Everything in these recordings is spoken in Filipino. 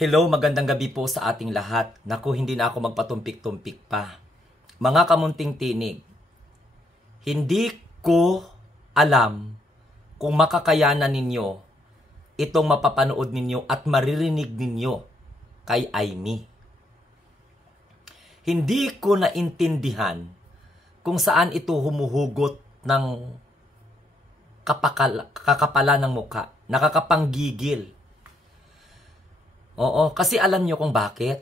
Hello, magandang gabi po sa ating lahat. Naku, hindi na ako magpatumpik-tumpik pa. Mga kamunting tinig, hindi ko alam kung makakayanan ninyo itong mapapanood ninyo at maririnig ninyo kay Aimee. Hindi ko naintindihan kung saan ito humuhugot ng kakapala ng muka, nakakapanggigil. Oo, kasi alam nyo kung bakit.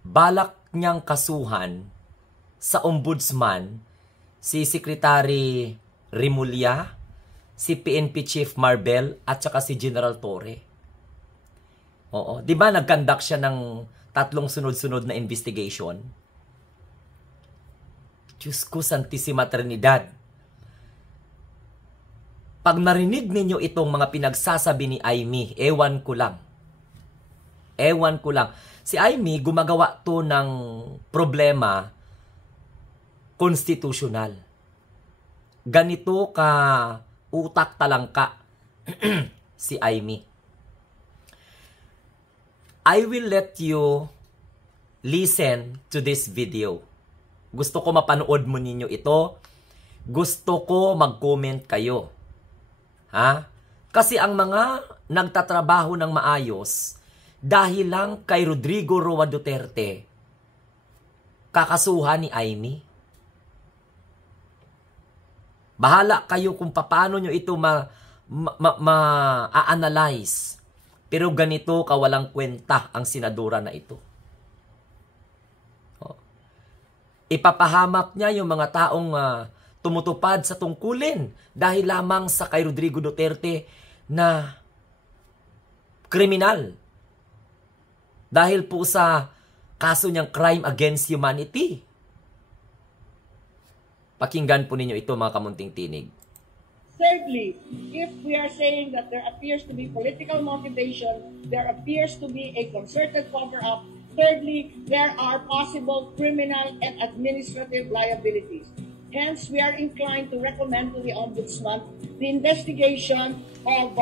Balak niyang kasuhan sa ombudsman si Secretary Remulla, si PNP Chief Marbel, at saka si General Torre. Oo, di ba nag-conduct siya ng 3 sunod-sunod na investigation? Diyos ko, Santissima Trinidad. Pag narinig ninyo itong mga pinagsasabi ni Aimee, ewan ko lang. Si Aimee gumagawa to ng problema konstitusyonal. Ganito ka utak talangka si Aimee. I will let you listen to this video. Gusto ko mapanood mo ninyo ito. Gusto ko mag-comment kayo. Ha? Kasi ang mga nagtatrabaho ng maayos, dahil lang kay Rodrigo Roa Duterte, kakasuhan ni Aimee. Bahala kayo kung paano nyo ito ma-analyze. Pero ganito kawalang kwenta ang senadora na ito. Ipapahamak niya yung mga taong tumutupad sa tungkulin dahil lamang sa kay Rodrigo Duterte na kriminal. Dahil po sa kaso niyang crime against humanity. Pakinggan po ninyo ito, mga kamunting tinig. Thirdly, if we are saying that there appears to be political motivation, there appears to be a concerted cover-up, thirdly, there are possible criminal and administrative liabilities. Hence, we are inclined to recommend to the Ombudsman the investigation of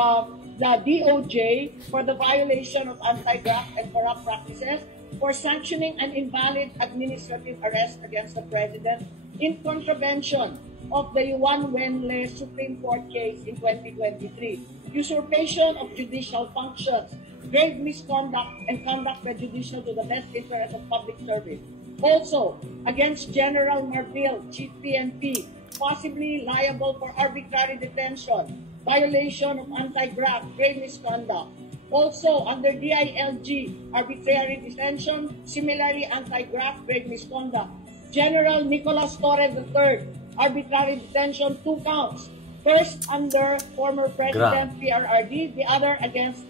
the DOJ for the violation of anti-graft and corrupt practices, for sanctioning an invalid administrative arrest against the President in contravention of the Juan Wenle Supreme Court case in 2023, usurpation of judicial functions, grave misconduct, and conduct prejudicial to the best interest of public service. Also, against General Marbil, Chief PNP, possibly liable for arbitrary detention, violation of anti-graft, grave misconduct. Also, under DILG, arbitrary detention, similarly anti-graft, grave misconduct. General Nicolas Torre III, arbitrary detention, 2 counts. First under former President PRRD, the other against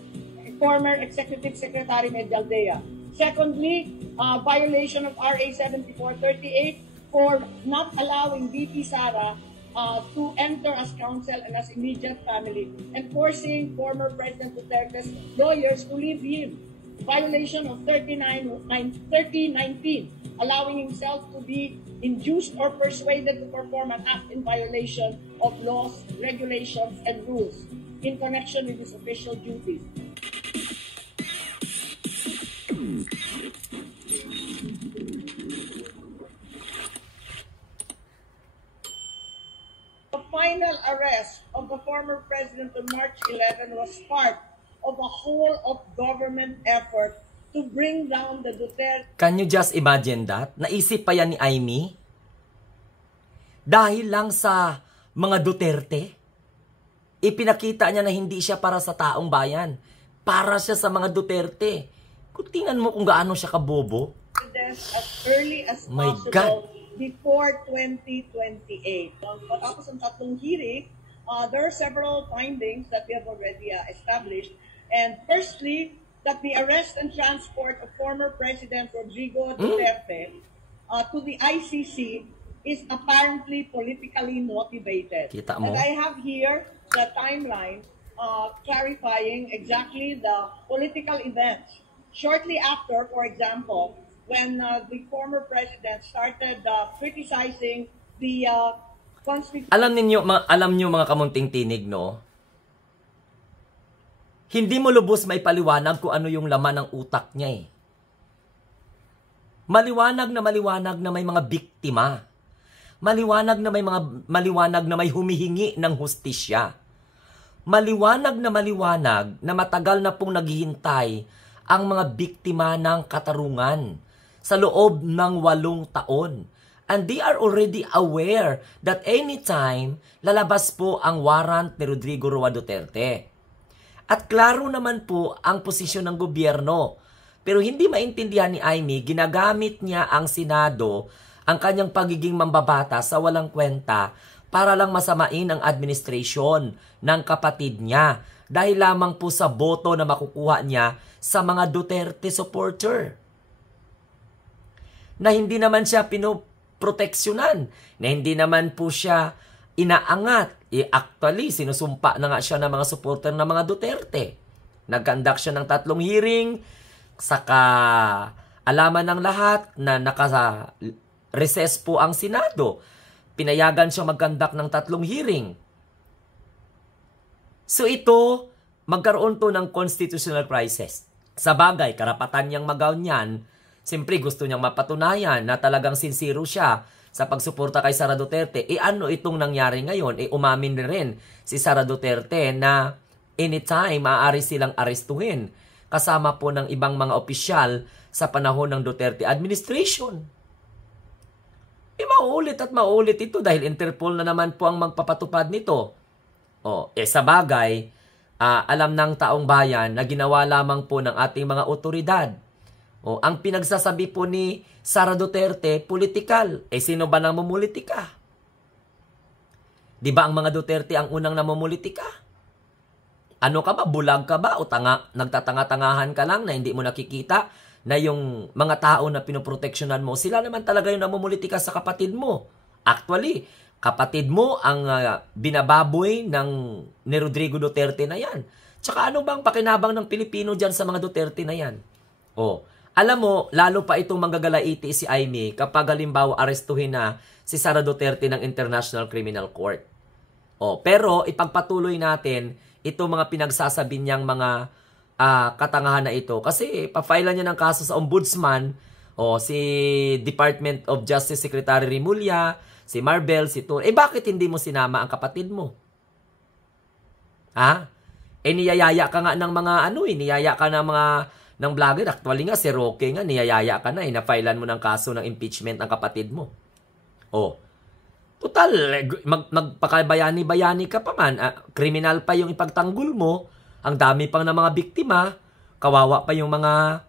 former Executive Secretary Medialdea. Secondly, violation of RA 7438 for not allowing VP Sara to enter as counsel and as immediate family, and forcing former President Duterte's lawyers to leave him. Violation of 1319, allowing himself to be induced or persuaded to perform an act in violation of laws, regulations, and rules in connection with his official duties. The final arrest of the former president on March 11 was part of a whole of government effort to bring down the Duterte. Can you just imagine that? Naisip pa yan ni Aimee? Dahil lang sa mga Duterte? Ipinakita niya na hindi siya para sa taong bayan. Para siya sa mga Duterte. Kung tingnan mo kung gaano siya kabobo. As early as possible before 2028. Tapos ang 3 hearing, there are several findings that we have already established. And firstly, that the arrest and transport of former President Rodrigo Duterte to the ICC is apparently politically motivated. Kita mo? And I have here the timeline clarifying exactly the political events. Shortly after, for example, when the former president started criticizing the Constitution. Alam niyo mga kamunting tinig, no? Hindi mo lubos may paliwanag kung ano yung laman ng utak niya eh. Maliwanag na may mga biktima. Maliwanag na may humihingi ng hustisya. Maliwanag na matagal na pong naghihintay ang mga biktima ng katarungan sa loob ng 8 taon. And they are already aware that anytime lalabas po ang warrant ni Rodrigo Roa Duterte. At klaro naman po ang posisyon ng gobyerno. Pero hindi maintindihan ni Amy, ginagamit niya ang Senado, ang kanyang pagiging mambabata sa walang kwenta para lang masamain ang administrasyon ng kapatid niya dahil lamang po sa boto na makukuha niya sa mga Duterte supporter. Na hindi naman siya pinoproteksyonan, na hindi naman po siya inaangat. Actually, sinusumpa na nga siya ng mga supporter ng mga Duterte. Nag-conduct siya ng 3 hearing, saka alaman ng lahat na naka-recess po ang Senado. Pinayagan siya mag-conduct ng 3 hearing. So ito, magkaroon to ng constitutional crisis. Sa bagay, karapatan niyang magaw niyan. Siyempre, gusto niyang mapatunayan na talagang sincero siya sa pagsuporta kay Sara Duterte. Ano itong nangyari ngayon? Umamin rin si Sara Duterte na anytime maaari silang arestuhin kasama po ng ibang mga opisyal sa panahon ng Duterte administration. Mauulit at mauulit ito dahil Interpol na naman po ang magpapatupad nito. Sa bagay, alam ng taong bayan na ginawa lamang po ng ating mga otoridad. Ang pinagsasabi po ni Sara Duterte, politikal. Sino ba nang mumulitika? Di ba ang mga Duterte ang unang namumulitika? Ano ka ba? Bulag ka ba? O nagtatanga-tangahan ka lang na hindi mo nakikita na yung mga tao na pinoproteksyonan mo, sila naman talaga yung namumulitika sa kapatid mo. Actually, kapatid mo ang binababoy ni Rodrigo Duterte na yan. Tsaka ano bang pakinabang ng Pilipino dyan sa mga Duterte na yan? Alam mo, lalo pa itong manggagalaiti si Amy kapag halimbawa arestuhin na si Sara Duterte ng International Criminal Court. Pero ipagpatuloy natin itong mga pinagsasabi niyang mga katangahan na ito. Kasi pa-file niya ng kaso sa ombudsman, si Department of Justice Secretary Rimulya, si Marbel, si Tur. Bakit hindi mo sinama ang kapatid mo? Niyayaya ka nga ng mga niyaya ka ng mga ng vlogger. Actually nga, si Roque nga, niyayaya ka na. Na-filean mo ng kaso ng impeachment ang kapatid mo. Total, magpakabayani-bayani ka pa man. Kriminal pa yung ipagtanggol mo. Ang dami pang ng mga biktima. Kawawa pa yung mga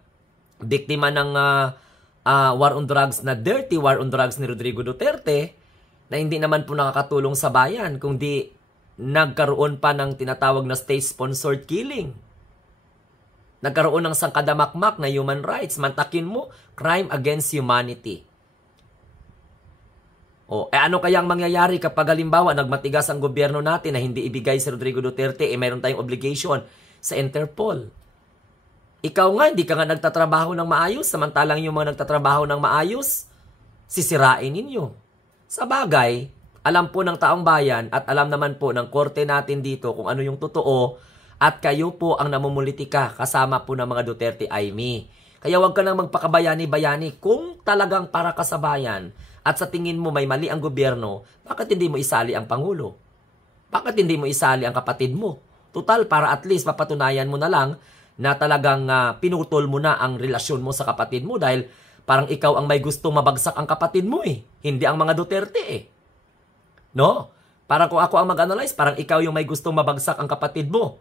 biktima ng war on drugs na dirty war on drugs ni Rodrigo Duterte na hindi naman po nakakatulong sa bayan kundi nagkaroon pa ng tinatawag na state-sponsored killing. Nagkaroon ng sangkadamakmak na human rights. Mantakin mo, crime against humanity. Ano kayang mangyayari kapag halimbawa nagmatigas ang gobyerno natin na hindi ibigay si Rodrigo Duterte, mayroon tayong obligation sa Interpol. Ikaw nga, hindi ka nga nagtatrabaho ng maayos, samantalang yung mga nagtatrabaho ng maayos, sisirain ninyo. Sa bagay, alam po ng taong bayan at alam naman po ng korte natin dito kung ano yung totoo at kayo po ang namumulitika kasama po ng mga Duterte Amy. Kaya huwag ka nang magpakabayani-bayani kung talagang para ka sa bayan at sa tingin mo may mali ang gobyerno, bakit hindi mo isali ang Pangulo? Bakit hindi mo isali ang kapatid mo? Total, para at least mapatunayan mo na lang na talagang pinutol mo na ang relasyon mo sa kapatid mo dahil parang ikaw ang may gustong mabagsak ang kapatid mo hindi ang mga Duterte No? Parang kung ako ang mag-analyze, parang ikaw yung may gustong mabagsak ang kapatid mo.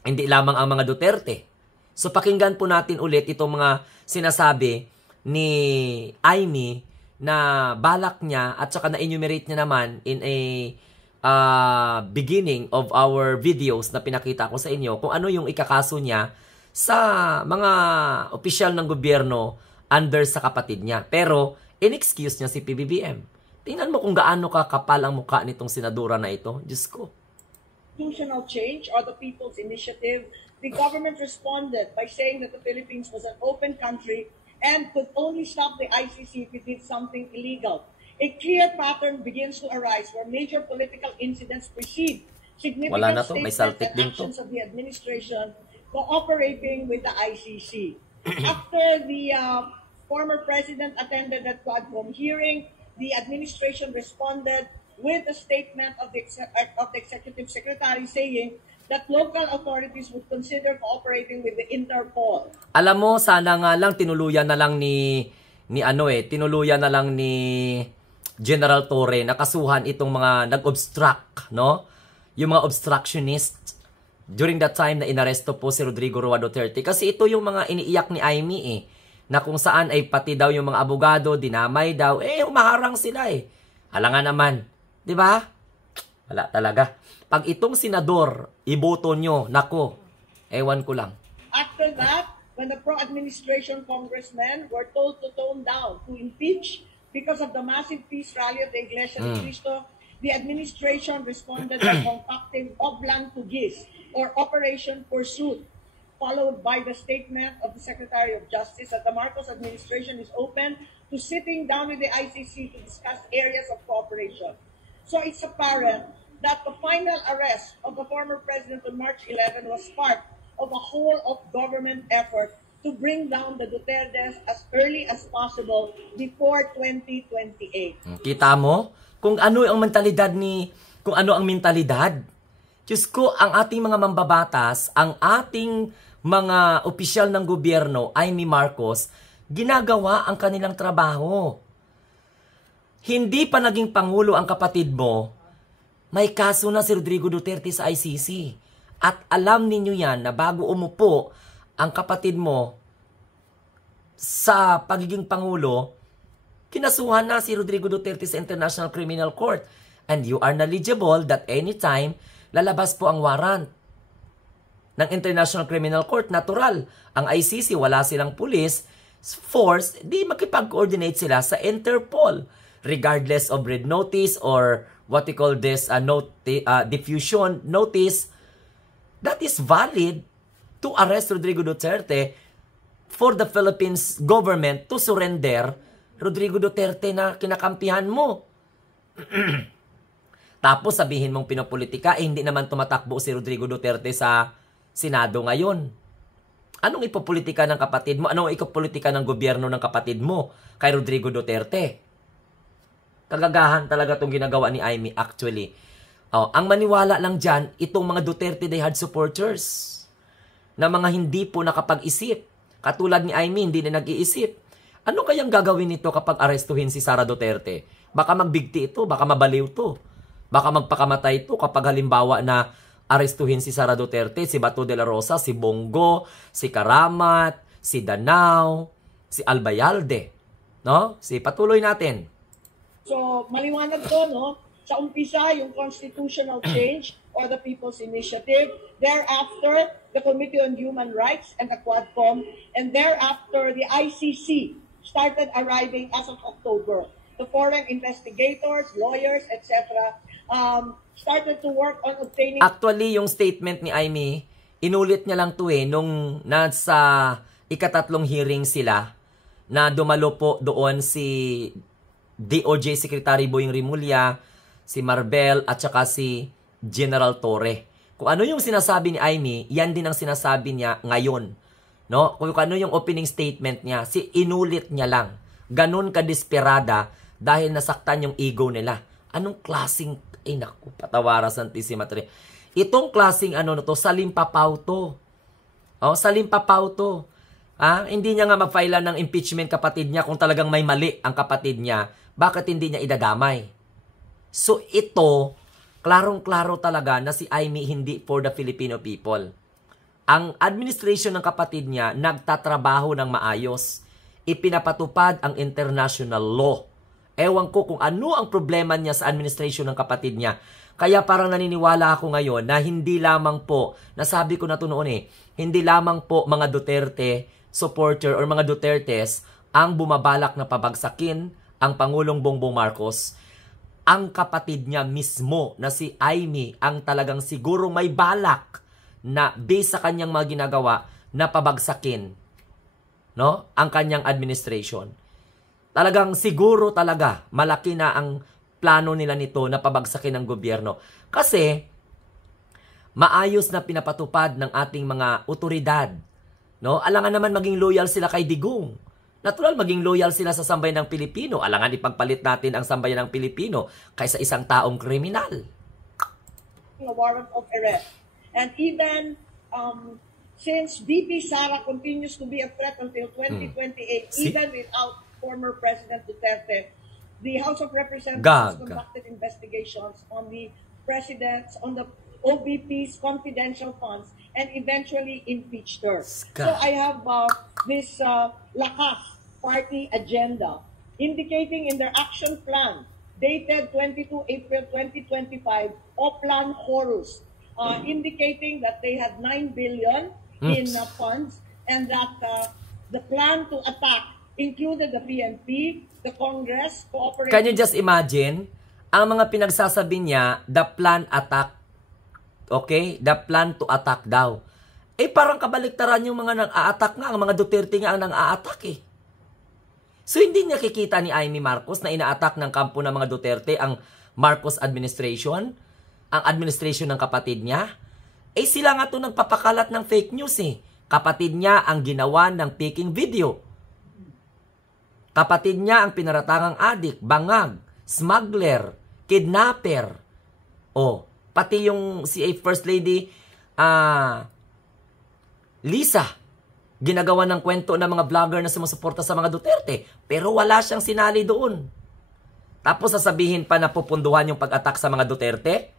Hindi lamang ang mga Duterte. So pakinggan po natin ulit itong mga sinasabi ni Amy na balak niya at saka na-enumerate niya naman in a beginning of our videos na pinakita ko sa inyo kung ano yung ikakaso niya sa mga opisyal ng gobyerno under sa kapatid niya. Pero in-excuse niya si PBBM. Tingnan mo kung gaano kakapal ang mukha nitong senadora na ito. Diyos ko. Constitutional change or the People's Initiative, the government responded by saying that the Philippines was an open country and could only stop the ICC if it did something illegal. A clear pattern begins to arise where major political incidents precede Wala significant na to, may statements saltik and din to. actions of the administration cooperating with the ICC. After the former president attended that Quadcom hearing, the administration responded with a statement of the executive secretary saying that local authorities would consider cooperating with the Interpol. Alam mo, sana nga lang tinuluyan na lang tinuluyan na lang ni General Torre na kasuhan itong mga nag-obstruct, no? Yung mga obstructionists during that time na inaresto po si Rodrigo Roa Duterte. Kasi ito yung mga iniiyak ni Aimee na kung saan ay pati daw yung mga abogado, dinamay daw, humaharang sila Alangan naman, di ba? Wala talaga. Pag itong senador, iboto nyo, nako, ewan ko lang. After that, when the pro-administration congressmen were told to tone down, to impeach because of the massive peace rally of the Iglesia ni Cristo, the administration responded by concocting Oblang Tugis, or Operation Pursuit, followed by the statement of the Secretary of Justice that the Marcos administration is open to sitting down with the ICC to discuss areas of cooperation. So it's apparent that the final arrest of the former president on March 11 was part of a whole of government effort to bring down the Dutertes as early as possible before 2028. Kita mo kung ano ang mentalidad Diyos ko, ang ating mga mambabatas, ang ating mga opisyal ng gobyerno, Aimee Marcos, ginagawa ang kanilang trabaho. Hindi pa naging pangulo ang kapatid mo, may kaso na si Rodrigo Duterte sa ICC. At alam ninyo yan na bago umupo ang kapatid mo sa pagiging pangulo, kinasuhan na si Rodrigo Duterte sa International Criminal Court. And you are knowledgeable that anytime lalabas po ang warrant ng International Criminal Court, natural. Ang ICC, wala silang police force, di makipag-coordinate sila sa Interpol. Regardless of red notice or what we call this diffusion notice, that is valid to arrest Rodrigo Duterte for the Philippines government to surrender Rodrigo Duterte na kinakampihan mo. Tapos sabihin mong pinopolitika, hindi naman tumatakbo si Rodrigo Duterte sa Senado ngayon. Anong ipopolitika ng kapatid mo? Anong ipopolitika ng gobyerno ng kapatid mo kay Rodrigo Duterte? Kagagahan talaga itong ginagawa ni Aimee actually. Ang maniwala lang dyan, itong mga Duterte diehard supporters na mga hindi po nakapag-isip. Katulad ni Aimee, hindi na nag-iisip. Ano kayang gagawin nito kapag arestuhin si Sara Duterte? Baka magbigti ito, baka mabaliw to. Baka magpakamatay ito kapag halimbawa na arestuhin si Sara Duterte, si Bato de la Rosa, si Bongo, si Karamat, si Danao, si Albayalde. No? Patuloy natin. So, maliwanag to, no? Sa umpisa, yung constitutional change or the People's Initiative. Thereafter, the Committee on Human Rights and the Quadcom. And thereafter, the ICC started arriving as of October. The foreign investigators, lawyers, etc. Started to work on obtaining... Actually, yung statement ni Aimee, inulit niya lang to nung nasa ikatatlong hearing sila na dumalo po doon si DOJ Secretary Boying Rimulya, si Marbel at saka si General Torre. Kung ano yung sinasabi ni Aimee, yan din ang sinasabi niya ngayon. No? Kung ano yung opening statement niya, inulit niya lang. Ganun ka-desperada dahil nasaktan yung ego nila. Anong klaseng, naku, patawara Santissima Trinidad. Itong klaseng salimpapaw to. Salimpapaw to. Hindi niya nga mag-file ng impeachment kapatid niya kung talagang may mali ang kapatid niya. Bakit hindi niya idadamay? So ito, klarong-klaro talaga na si Aimee hindi for the Filipino people. Ang administration ng kapatid niya nagtatrabaho ng maayos. Ipinapatupad ang international law. Ewan ko kung ano ang problema niya sa administration ng kapatid niya. Kaya parang naniniwala ako ngayon na hindi lamang po, nasabi ko na ito noon hindi lamang po mga Duterte supporter or mga Dutertes ang bumabalak na pabagsakin ang Pangulong Bongbong Marcos. Ang kapatid niya mismo na si Aimee ang talagang siguro may balak na based sa kanyang mga ginagawa na pabagsakin ang kanyang administration. Talagang siguro talaga malaki na ang plano nila nito na pabagsakin ng gobyerno. Kasi maayos na pinapatupad ng ating mga otoridad. No? Alangan naman maging loyal sila kay Digong. Natural, maging loyal sila sa sambayan ng Pilipino. Alangan ipagpalit natin ang sambayan ng Pilipino kaysa isang taong kriminal. A warrant of arrest. And even since VP Sara continues to be a threat until 2028, even without former President Duterte, the House of Representatives conducted investigations on the president's, on the OVP's confidential funds and eventually impeached her. So I have this Lakas party agenda indicating in their action plan dated 22 April 2025, Oplan Horus, indicating that they had 9 billion in funds and that the plan to attack included the PNP, the Congress, Cooperative... Can you just imagine? Ang mga pinagsasabi niya, the plan attack. Okay? The plan to attack daw. Parang kabaliktaran yung mga nang-a-attack nga. Ang mga Duterte nga ang nang-a-attack So, hindi nakikita ni Amy Marcos na ina-attack ng kampo ng mga Duterte ang Marcos administration, ang administration ng kapatid niya. Sila nga ito nagpapakalat ng fake news Kapatid niya ang ginawa ng faking video. Kapatid niya ang pinaratangang adik, bangag, smuggler, kidnapper. Pati yung si First Lady Lisa, ginagawa ng kwento ng mga vlogger na sumusuporta sa mga Duterte. Pero wala siyang sinali doon. Tapos sasabihin pa na pupunduhan yung pag-attack sa mga Duterte?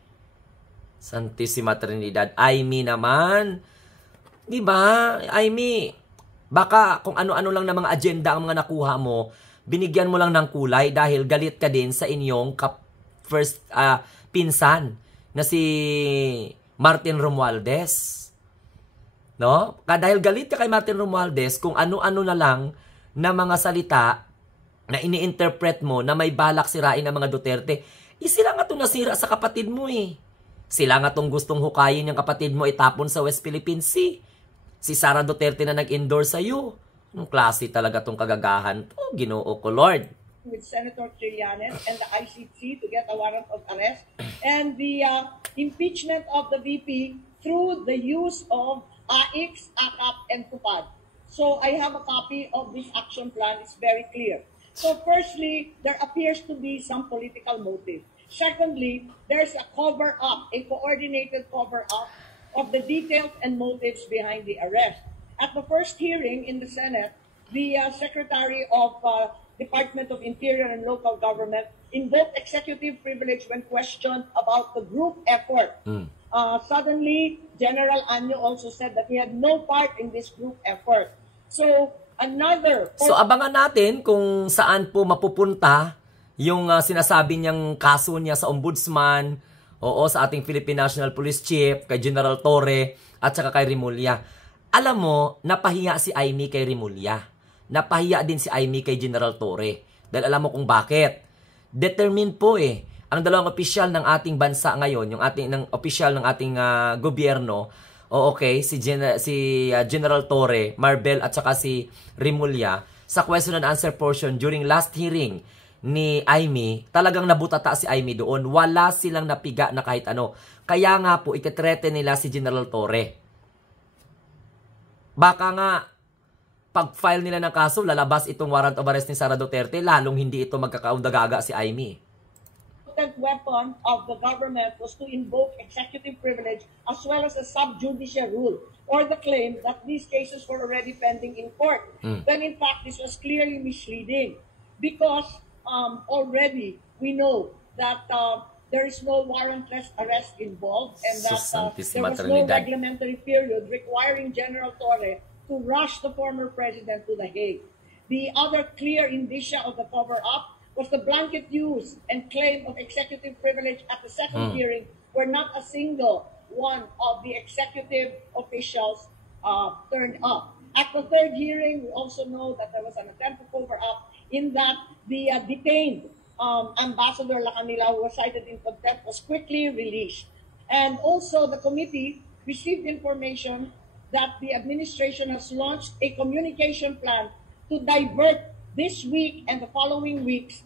Santissima Trinidad. Amy naman. Diba? Amy, baka kung ano-ano lang na mga agenda ang mga nakuha mo, binigyan mo lang ng kulay dahil galit ka din sa inyong first pinsan na si Martin Romualdez. No? Dahil galit ka kay Martin Romualdez kung ano-ano na lang na mga salita na ini-interpret mo na may balak sirain ang mga Duterte. Sila nga itong nasira sa kapatid mo Sila nga itong gustong hukayin yung kapatid mo itapon sa West Philippine Sea. Si Sara Duterte na nag-endorse sa'yo. Anong klase talaga itong kagagahan to? Ginoo ko, Lord. With Senator Trillanes and the ICC to get a warrant of arrest and the impeachment of the VP through the use of AIX, AKAP, and TUPAD. So I have a copy of this action plan. It's very clear. So firstly, there appears to be some political motive. Secondly, there's a cover-up, a coordinated cover-up of the details and motives behind the arrest. At the first hearing in the Senate, the Secretary of Department of Interior and Local Government invoked executive privilege when questioned about the group effort. Suddenly, General Anyo also said that he had no part in this group effort. So, abangan natin kung saan po mapupunta yung sinasabi niyang kaso niya sa Ombudsman, sa ating Philippine National Police Chief, kay General Torre, at saka kay Rimulya. Alam mo, napahiya si Amy kay Rimulya. Napahiya din si Amy kay General Torre. Dahil alam mo kung bakit. Determined po ang dalawang opisyal ng ating bansa ngayon, yung opisyal ng ating gobyerno, si General Torre, Marbel at saka si Rimulya, sa question and answer portion during last hearing ni Amy, talagang nabutata si Amy doon. Wala silang napiga na kahit ano. Kaya nga po, itetrete nila si General Torre. Baka nga, pag-file nila ng kaso, lalabas itong warrant of arrest ni Sara Duterte, lalong hindi ito magkakaundagaga si Amy. The weapon of the government was to invoke executive privilege as well as a sub-judice rule or the claim that these cases were already pending in court. When in fact, this was clearly misleading because already we know that there is no warrantless arrest involved and that there was no reglementary period requiring General Torre to rush the former president to The Hague. The other clear indicia of the cover-up was the blanket use and claim of executive privilege at the second hearing where not a single one of the executive officials turned up. At the third hearing, we also know that there was an attempt to cover up in that the detained Ambassador Lacanila, who was cited in contempt, was quickly released. And also the committee received information that the administration has launched a communication plan to divert this week and the following weeks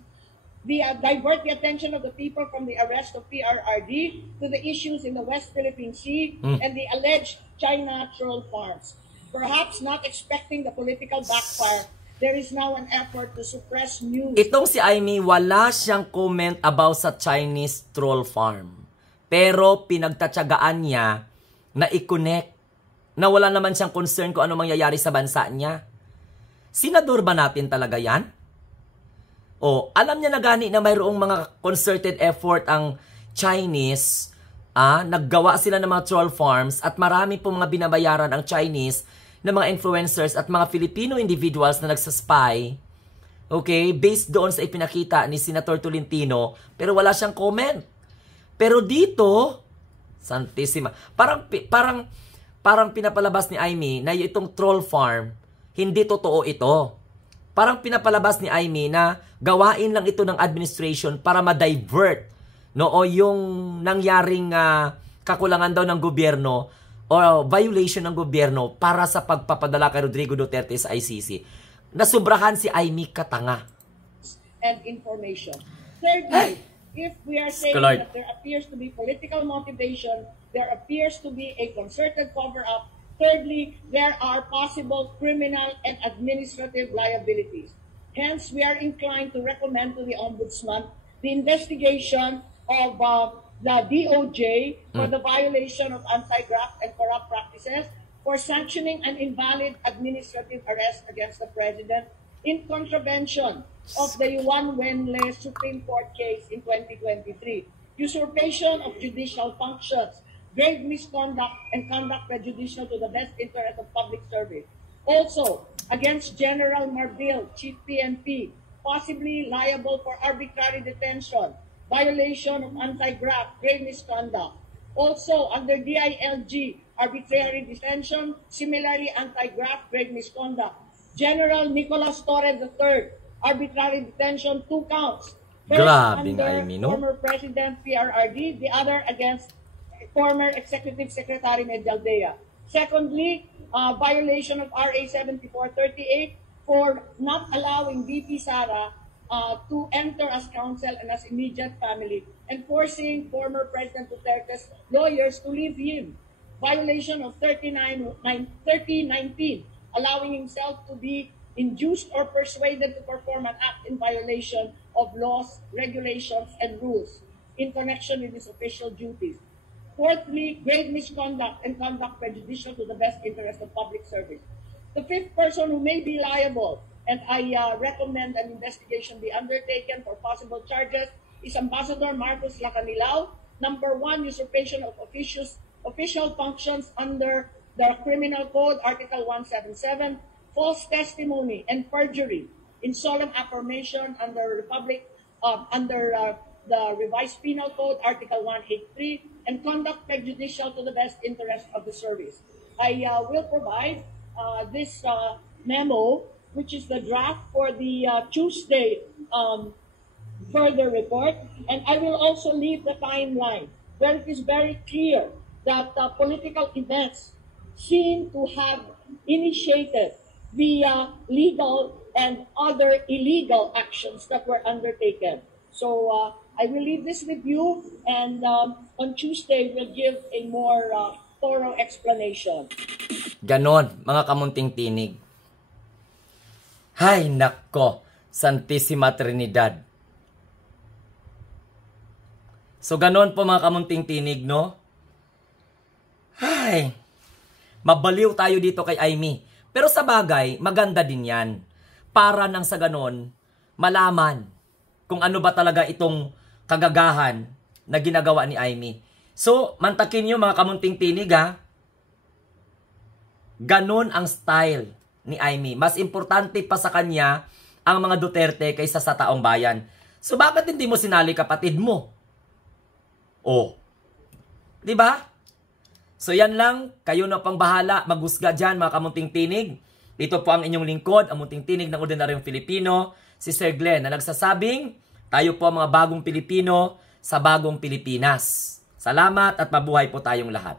divert the attention of the people from the arrest of PRRD to the issues in the West Philippine Sea and the alleged China troll farms. Perhaps not expecting the political backfire, there is now an effort to suppress news. Itong si Aimee, wala siyang comment about sa Chinese troll farm. Pero pinagtatsagaan niya na i-connect na wala naman siyang concern kung ano mangyayari sa bansa niya. Senador ba natin talaga yan? O, alam niya na gani na mayroong mga concerted effort ang Chinese, naggawa sila ng mga troll farms at marami pong mga binabayaran ang Chinese na mga influencers at mga Filipino individuals na nagsaspy, okay, based doon sa ipinakita ni Senator Tolentino, pero wala siyang comment. Pero dito, Santissima, parang pinapalabas ni Aimee na itong troll farm, hindi totoo ito. Parang pinapalabas ni Aimee na gawain lang ito ng administration para ma-divert, no, o yung nangyaring kakulangan daw ng gobyerno o violation ng gobyerno para sa pagpapadala kay Rodrigo Duterte sa ICC. Nasubrahan si Aimee katanga. And information. Thirdly, if we are saying that there appears to be political motivation, there appears to be a concerted cover-up. Thirdly, there are possible criminal and administrative liabilities. Hence, we are inclined to recommend to the Ombudsman the investigation of the DOJ for the violation of anti-graft and corrupt practices, for sanctioning an invalid administrative arrest against the President in contravention of the Juan Wenle Supreme Court case in 2023, usurpation of judicial functions, grave misconduct, and conduct prejudicial to the best interest of public service. Also, against General Marbil, Chief PNP, possibly liable for arbitrary detention, violation of anti-graft, grave misconduct. Also, under DILG, arbitrary detention, similarly anti-graft, grave misconduct. General Nicolas Torres III, arbitrary detention, 2 counts. First, Grabing under Aimee, no? former President PRRD, the other against former Executive Secretary Medialdea. Secondly, violation of RA 7438 for not allowing VP Sara to enter as counsel and as immediate family, and forcing former President Duterte's lawyers to leave him. Violation of 1319, allowing himself to be induced or persuaded to perform an act in violation of laws, regulations, and rules in connection with his official duties. Fourthly, grave misconduct and conduct prejudicial to the best interest of public service. The fifth person who may be liable, and I recommend an investigation be undertaken for possible charges, is Ambassador Marcos Lacanilao. Number 1, usurpation of official functions under the Criminal Code, Article 177, false testimony and perjury in solemn affirmation under the Revised Penal Code, Article 183, and conduct prejudicial to the best interest of the service. I will provide this memo, which is the draft for the Tuesday further report, and I will also leave the timeline where it is very clear that political events seem to have initiated via legal and other illegal actions that were undertaken. So I will leave this with you, and on Tuesday we'll give a more thorough explanation. Ganon, mga kamunting tinig. Hay, nako, Santissima Trinidad. So, ganon po mga kamunting tinig, no? Hay, mabaliw tayo dito kay Aimee. Pero sa bagay, maganda din yan. Para nang sa ganon, malaman kung ano ba talaga itong kagagahan na ginagawa ni Aimee. So, mantakin nyo mga kamunting tinig, ha? Ganon ang style ni Aimee. Mas importante pa sa kanya ang mga Duterte kaysa sa taong bayan. So bakit hindi mo sinali kapatid mo? Oh. 'Di ba? So yan lang, kayo na pang bahala maghusga diyan mga kamunting tinig. Dito po ang inyong lingkod, ang munting tinig ng ordinaryong Pilipino, si Sir Glenn, na nagsasabing, tayo po ang mga bagong Pilipino sa bagong Pilipinas. Salamat at mabuhay po tayong lahat.